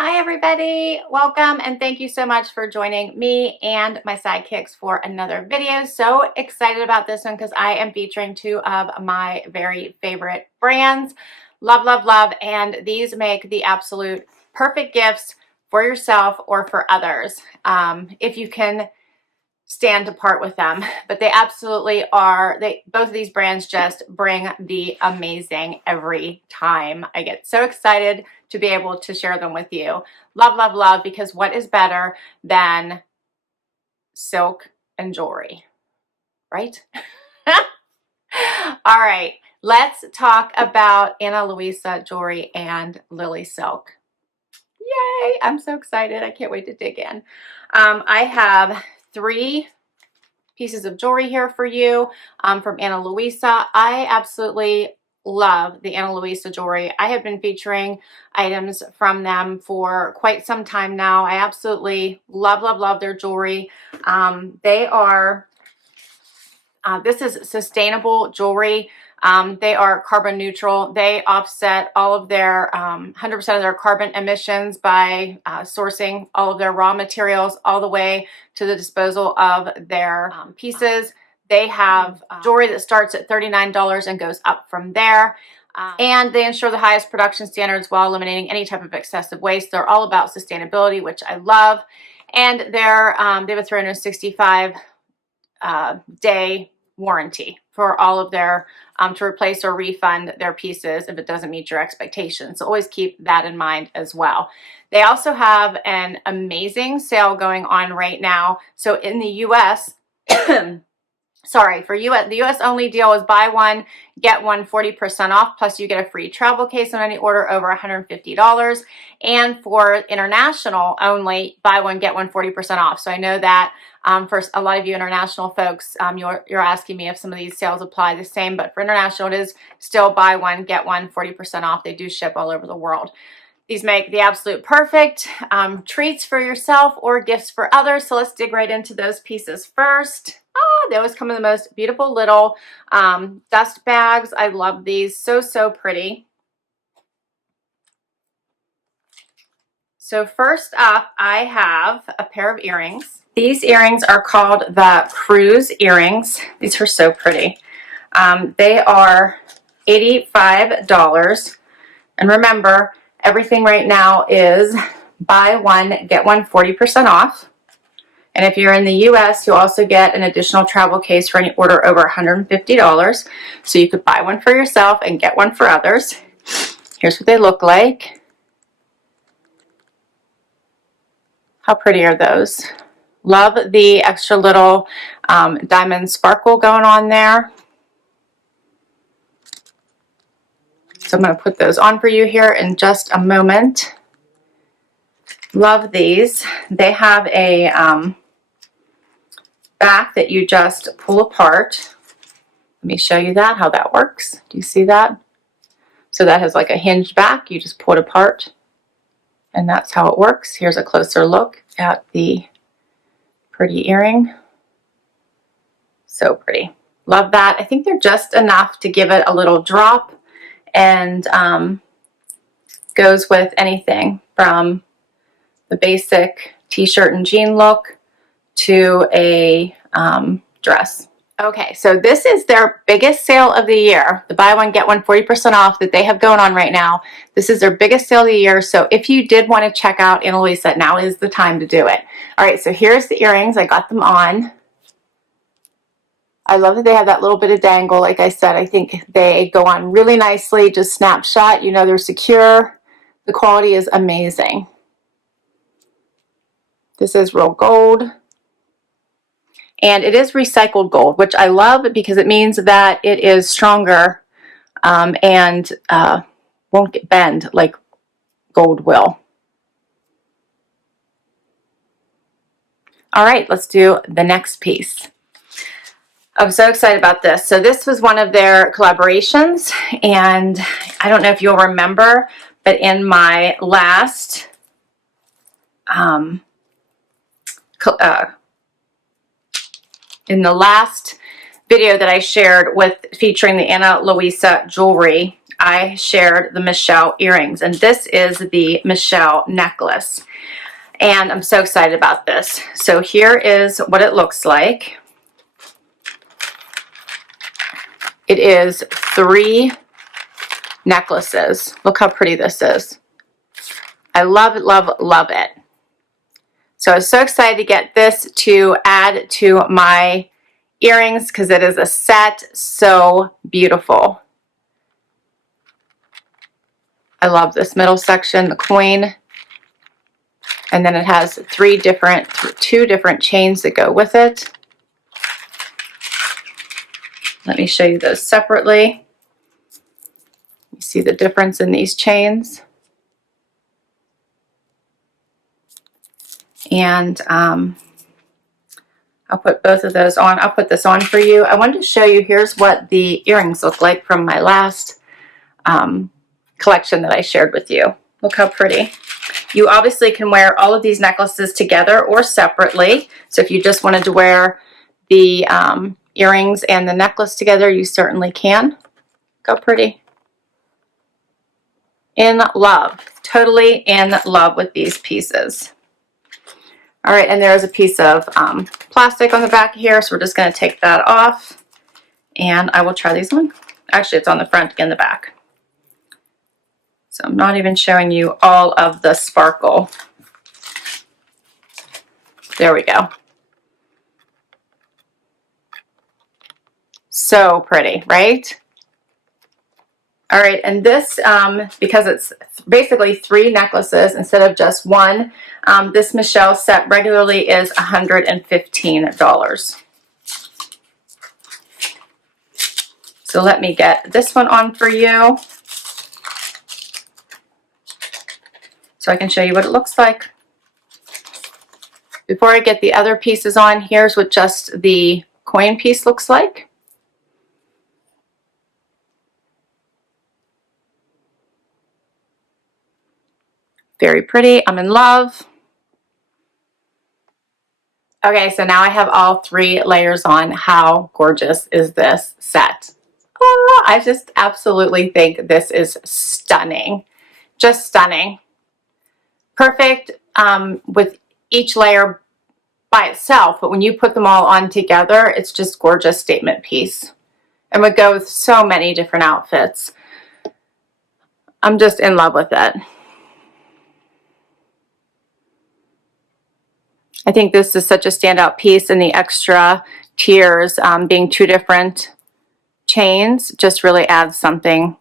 Hi everybody, welcome and thank you so much for joining me and my sidekicks for another video. So excited about this one because I am featuring two of my very favorite brands. Love, love, love, and these make the absolute perfect gifts for yourself or for others if you can stand apart with them. But they absolutely are, both of these brands just bring the amazing every time. I get so excited to be able to share them with you. Love, love, love, because what is better than silk and jewelry, right? All right, let's talk about Ana Luisa jewelry and LilySilk. Yay, I'm so excited. I can't wait to dig in. I have three pieces of jewelry here for you from Ana Luisa. I absolutely love the Ana Luisa jewelry. I have been featuring items from them for quite some time now. I absolutely love, love, love their jewelry. This is sustainable jewelry. They are carbon neutral. They offset all of their 100% of their carbon emissions by sourcing all of their raw materials all the way to the disposal of their pieces. They have jewelry that starts at $39 and goes up from there. And they ensure the highest production standards while eliminating any type of excessive waste. They're all about sustainability, which I love. And they have a 365 day warranty for all of their to replace or refund their pieces if it doesn't meet your expectations. So always keep that in mind as well. They also have an amazing sale going on right now. So in the US, sorry, for the US only deal is buy one, get one 40% off, plus you get a free travel case on any order over $150. And for international only, buy one, get one 40% off. So I know that for a lot of you international folks, you're asking me if some of these sales apply the same, but for international, it is still buy one, get one 40% off. They do ship all over the world. These make the absolute perfect treats for yourself or gifts for others. So let's dig right into those pieces first. They always come in the most beautiful little dust bags. I love these. So, so pretty. So first up, I have a pair of earrings. These earrings are called the Cruz Earrings. These are so pretty. They are $85. And remember, everything right now is buy one, get one 40% off. And if you're in the US, you'll also get an additional travel case for any order over $150. So you could buy one for yourself and get one for others. Here's what they look like. How pretty are those? Love the extra little diamond sparkle going on there. So I'm going to put those on for you here in just a moment. Love these. They have a back that you just pull apart. Let me show you that, how that works. Do you see that? So that has like a hinged back. You just pull it apart, and that's how it works. Here's a closer look at the pretty earring. So pretty. Love that. I think they're just enough to give it a little drop, and goes with anything from the basic t-shirt and jean look to a dress. Okay, so this is their biggest sale of the year, the buy one, get one 40% off that they have going on right now. This is their biggest sale of the year, so if you did want to check out Ana Luisa, now is the time to do it. All right, so here's the earrings. I got them on. I love that they have that little bit of dangle. Like I said, I think they go on really nicely, just snapshot. You know they're secure. The quality is amazing. This is real gold. And it is recycled gold, which I love because it means that it is stronger and won't get bend like gold will. All right, let's do the next piece. I'm so excited about this. So this was one of their collaborations, and I don't know if you'll remember, but in my last video that I shared with featuring the Ana Luisa jewelry, I shared the Michelle earrings, and this is the Michelle necklace. And I'm so excited about this. So here is what it looks like. It is 3 necklaces. Look how pretty this is. I love it, love, love it. So I was so excited to get this to add to my earrings because it is a set. So beautiful. I love this middle section, the coin. And then it has 2 different chains that go with it. Let me show you those separately. You see the difference in these chains. And I'll put both of those on. I'll put this on for you. I wanted to show you, here's what the earrings look like from my last collection that I shared with you. Look how pretty. You obviously can wear all of these necklaces together or separately. So if you just wanted to wear the earrings and the necklace together, you certainly can. Look how pretty. In love. Totally in love with these pieces. All right, and there is a piece of plastic on the back here, so we're just going to take that off, and I will try these on. Actually, it's on the front and the back. So I'm not even showing you all of the sparkle. There we go. So pretty, right? All right, and this, because it's basically 3 necklaces instead of just 1, this Michelle set regularly is $115. So let me get this one on for you so I can show you what it looks like. Before I get the other pieces on, here's what just the coin piece looks like. Very pretty. I'm in love. Okay, so now I have all 3 layers on. How gorgeous is this set? Oh, I just absolutely think this is stunning. Just stunning. Perfect with each layer by itself, but when you put them all on together, it's just gorgeous statement piece. And would go with so many different outfits. I'm just in love with it. I think this is such a standout piece, and the extra tiers being 2 different chains just really adds something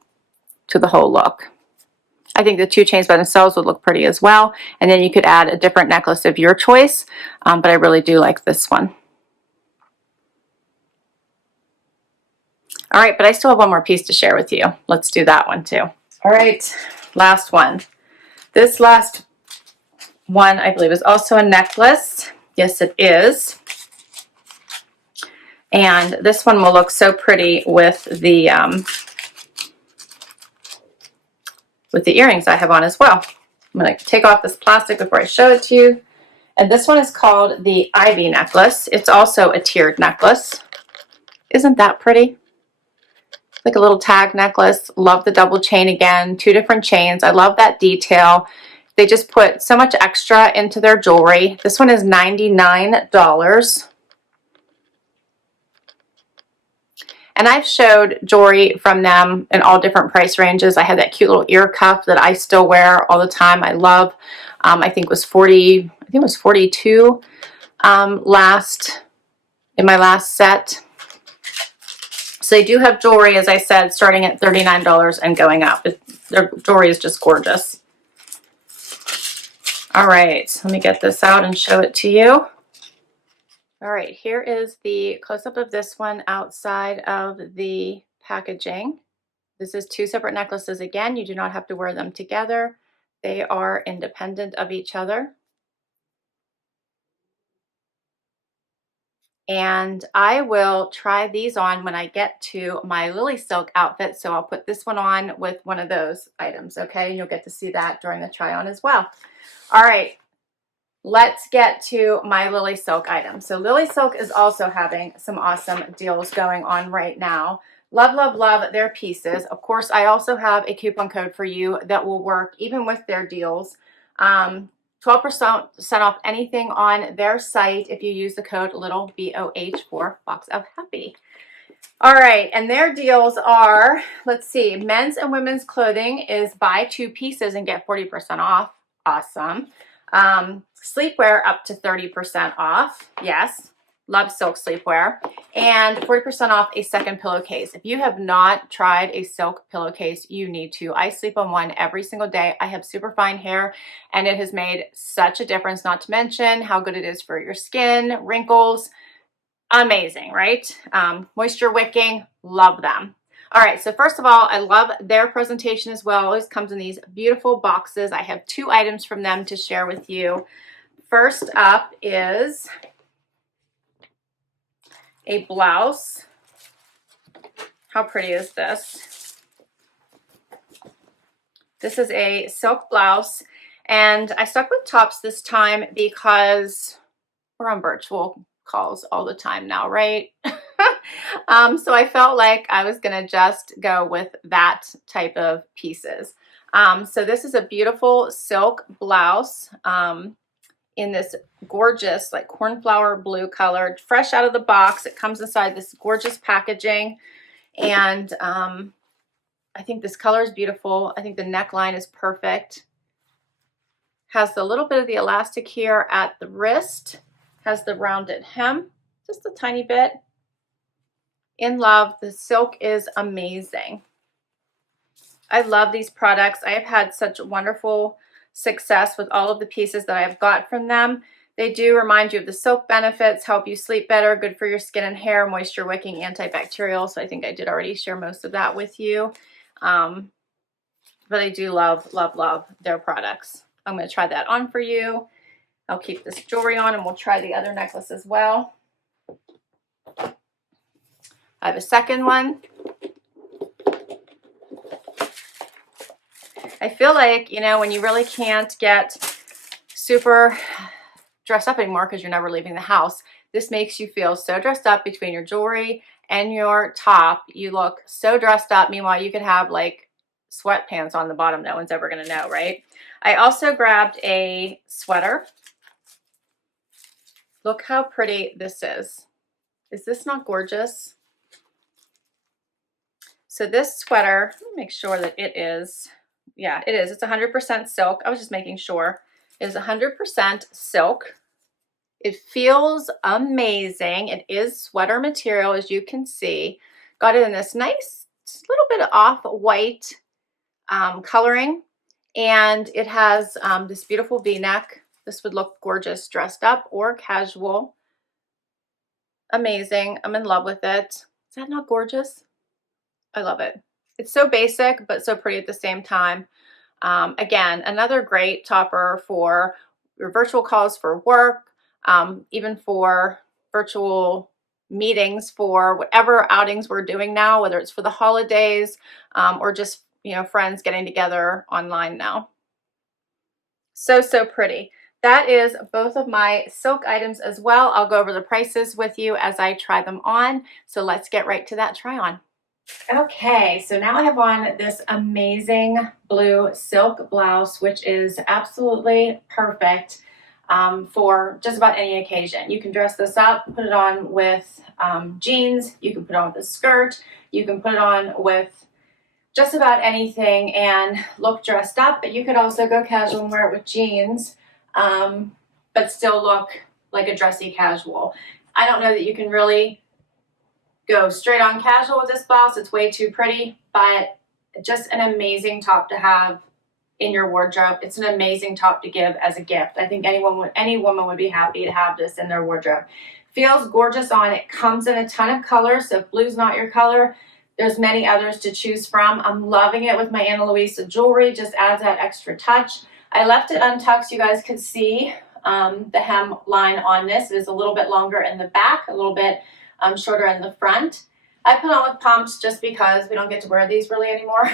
to the whole look. I think the 2 chains by themselves would look pretty as well, and then you could add a different necklace of your choice, but I really do like this one. All right, but I still have one more piece to share with you. Let's do that one too. All right, last one. This last one, I believe, is also a necklace. Yes, it is. And this one will look so pretty with the earrings I have on as well. I'm going to take off this plastic before I show it to you. And this one is called the Ivy necklace. It's also a tiered necklace. Isn't that pretty? Like a little tag necklace. Love the double chain again. 2 different chains. I love that detail. They just put so much extra into their jewelry. This one is $99. And I've showed jewelry from them in all different price ranges. I had that cute little ear cuff that I still wear all the time. I love. I think it was 40. I think it was 42 in my last set. So they do have jewelry, as I said, starting at $39 and going up. Their jewelry is just gorgeous. All right, let me get this out and show it to you. All right, here is the close-up of this one outside of the packaging. This is 2 separate necklaces again. You do not have to wear them together. They are independent of each other. And I will try these on when I get to my LilySilk outfit. So I'll put this one on with one of those items, okay? And you'll get to see that during the try on as well. All right, let's get to my LilySilk item. So LilySilk is also having some awesome deals going on right now. Love, love, love their pieces. Of course, I also have a coupon code for you that will work even with their deals. 12% off anything on their site if you use the code little BOH for Box of Happy. All right, and their deals are, let's see, men's and women's clothing is buy 2 pieces and get 40% off. Awesome. Sleepwear up to 30% off. Yes. Love silk sleepwear. And 40% off a second pillowcase. If you have not tried a silk pillowcase, you need to. I sleep on one every single day. I have super fine hair and it has made such a difference, not to mention how good it is for your skin, wrinkles. Amazing, right? Moisture wicking, love them. All right, so first of all, I love their presentation as well. It always comes in these beautiful boxes. I have 2 items from them to share with you. First up is a blouse. How pretty is this? This is a silk blouse, and I stuck with tops this time because we're on virtual calls all the time now, right? So I felt like I was gonna just go with that type of pieces. So this is a beautiful silk blouse in this gorgeous like cornflower blue color, fresh out of the box. It comes inside this gorgeous packaging, and I think this color is beautiful. I think the neckline is perfect. Has a little bit of the elastic here at the wrist, has the rounded hem, just a tiny bit. In love. The silk is amazing. I love these products. I have had such wonderful success with all of the pieces that I've got from them. They do remind you of the silk benefits, help you sleep better, good for your skin and hair, moisture wicking, antibacterial. So I think I did already share most of that with you. But I do love, love, love their products. I'm going to try that on for you. I'll keep this jewelry on and we'll try the other necklace as well. I have a second one. I feel like, you know, when you really can't get super dressed up anymore because you're never leaving the house, this makes you feel so dressed up between your jewelry and your top. You look so dressed up. Meanwhile, you could have like sweatpants on the bottom. No one's ever going to know, right? I also grabbed a sweater. Look how pretty this is. Is this not gorgeous? So this sweater, let me make sure that it is. Yeah, it is. It's 100% silk. I was just making sure. It is 100% silk. It feels amazing. It is sweater material, as you can see. Got it in this nice little bit of off-white coloring. And it has this beautiful V-neck. This would look gorgeous dressed up or casual. Amazing. I'm in love with it. Is that not gorgeous? I love it. It's so basic, but so pretty at the same time. Again, another great topper for your virtual calls for work, even for virtual meetings for whatever outings we're doing now, whether it's for the holidays or just, you know, friends getting together online now. So, so pretty. That is both of my silk items as well. I'll go over the prices with you as I try them on. So let's get right to that try on. Okay, so now I have on this amazing blue silk blouse, which is absolutely perfect for just about any occasion. You can dress this up, put it on with jeans, you can put it on with a skirt, you can put it on with just about anything and look dressed up, but you could also go casual and wear it with jeans, but still look like a dressy casual. I don't know that you can really go straight on casual with this blouse. It's way too pretty, but just an amazing top to have in your wardrobe. It's an amazing top to give as a gift. I think any woman would be happy to have this in their wardrobe. Feels gorgeous on. It comes in a ton of colors, so if blue's not your color, there's many others to choose from. I'm loving it with my Ana Luisa jewelry. Just adds that extra touch. I left it untucked so you guys could see the hem line on this. It is a little bit longer in the back, a little bit shorter in the front. I put on with pumps just because we don't get to wear these really anymore.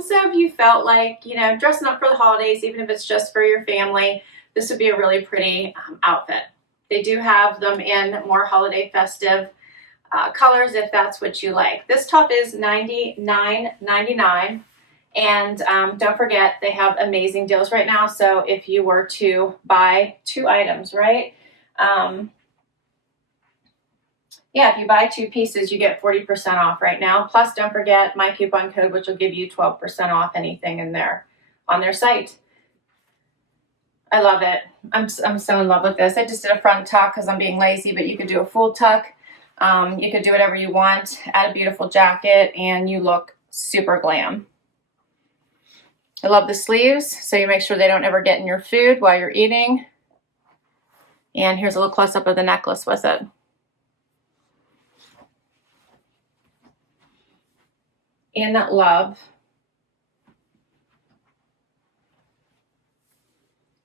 So if you felt like, you know, dressing up for the holidays, even if it's just for your family, this would be a really pretty outfit. They do have them in more holiday festive colors if that's what you like. This top is $99.99. And don't forget, they have amazing deals right now. So if you were to buy 2 items, right? Yeah, if you buy 2 pieces, you get 40% off right now. Plus, don't forget my coupon code, which will give you 12% off anything in there on their site. I love it. I'm so in love with this. I just did a front tuck because I'm being lazy, but you could do a full tuck. You could do whatever you want, add a beautiful jacket, and you look super glam. I love the sleeves, so you make sure they don't ever get in your food while you're eating. And here's a little close-up of the necklace with it. In love.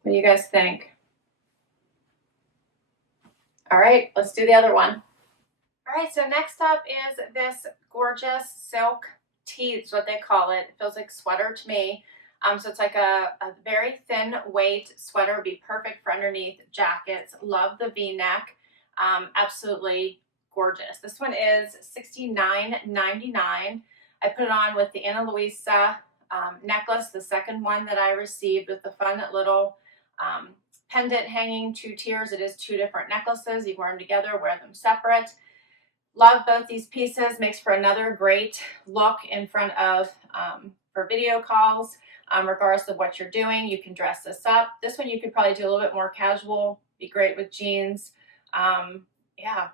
What do you guys think? All right, let's do the other one. All right, so next up is this gorgeous silk tee. It's what they call it. It feels like sweater to me. So it's like a very thin weight sweater. Would be perfect for underneath jackets. Love the V-neck. Absolutely gorgeous. This one is $69.99. I put it on with the Ana Luisa necklace, the second one that I received, with the fun little pendant hanging 2 tiers. It is 2 different necklaces. You wear them together, wear them separate. Love both these pieces. Makes for another great look in front of for video calls. Regardless of what you're doing, you can dress this up. This one you could probably do a little bit more casual. Be great with jeans. Yeah,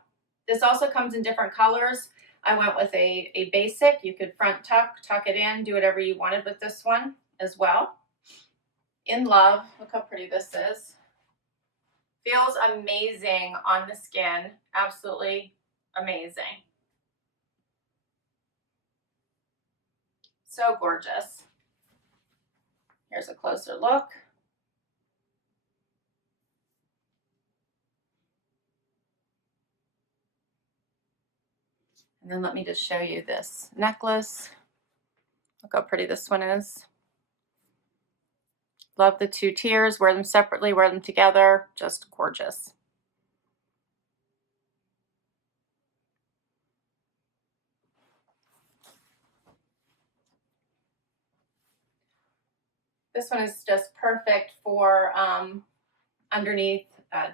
this also comes in different colors. I went with a basic. You could front tuck it in, do whatever you wanted with this one as well. In love. Look how pretty this is. Feels amazing on the skin. Absolutely amazing. So gorgeous. Here's a closer look. And then let me just show you this necklace. Look how pretty this one is. Love the 2 tiers. Wear them separately, wear them together. Just gorgeous. This one is just perfect for underneath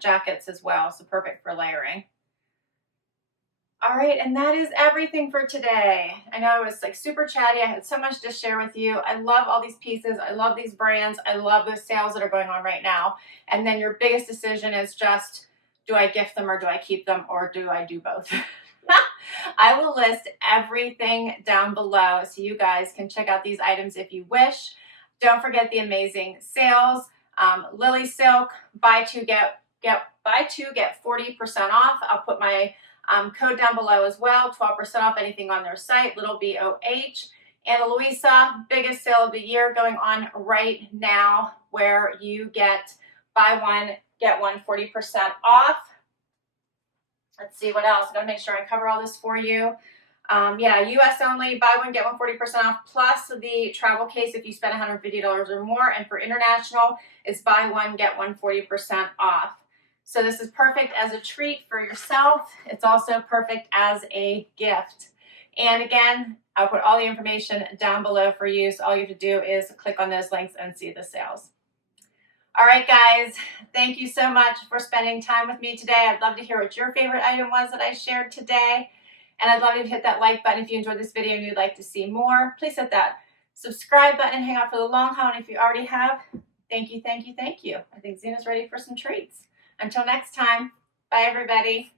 jackets as well. So perfect for layering. All right, and that is everything for today. I know it was like super chatty. I had so much to share with you. I love all these pieces. I love these brands. I love the sales that are going on right now. And then your biggest decision is just, do I gift them or do I keep them or do I do both? I will list everything down below so you guys can check out these items if you wish. Don't forget the amazing sales. LilySilk, buy two get 40% off. I'll put my code down below as well. 12% off anything on their site. Little BOH. Ana Luisa, biggest sale of the year going on right now, where you get buy one get one 40% off. Let's see what else. I'm gonna make sure I cover all this for you. Yeah, US only, buy one, get one 40% off, plus the travel case if you spend $150 or more. And for international, it's buy one, get one 40% off. So this is perfect as a treat for yourself. It's also perfect as a gift. And again, I'll put all the information down below for you. So all you have to do is click on those links and see the sales. All right, guys, thank you so much for spending time with me today. I'd love to hear what your favorite item was that I shared today. And I'd love you to hit that like button if you enjoyed this video and you'd like to see more. Please hit that subscribe button and hang out for the long haul. And if you already have, thank you, thank you, thank you. I think Zena's ready for some treats. Until next time, bye everybody.